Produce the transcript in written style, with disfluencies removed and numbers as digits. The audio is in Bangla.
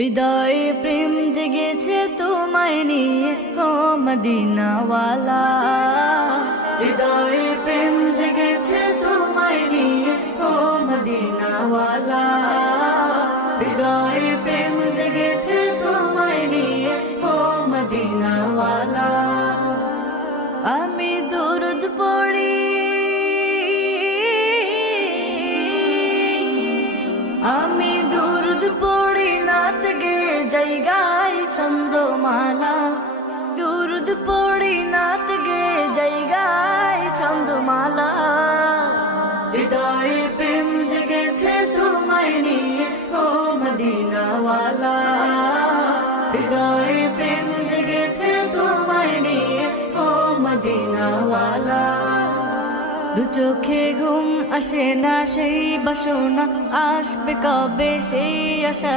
হৃদয়ে প্রেম জেগেছে তোমায় নিয়ে ও মদিনাওয়ালা। হৃদয়ে প্রেম জেগেছে তোমায় নিয়ে ও মদিনাওয়ালা। হৃদয়ে প্রেম জেগেছে তোমায় নিয়ে ও মদিনাওয়ালা। আমি দরুদ পড়ি, আমি দরুদ পড়ি নাত গে জায়গায় ছন্দমালা। দরুদ পড়ি নাত গে জায়গায় ছন্দমালা। হৃদয়ে প্রেম জেগেছে তোমায় নিয়ে ও মদিনাওয়ালা। হৃদয়ে প্রেম জেগেছে তোমায় নিয়ে ও মদিনাওয়ালা। দু চোখে ঘুম আসে না সেই বাসনা, আসবে কবে সেই আশা।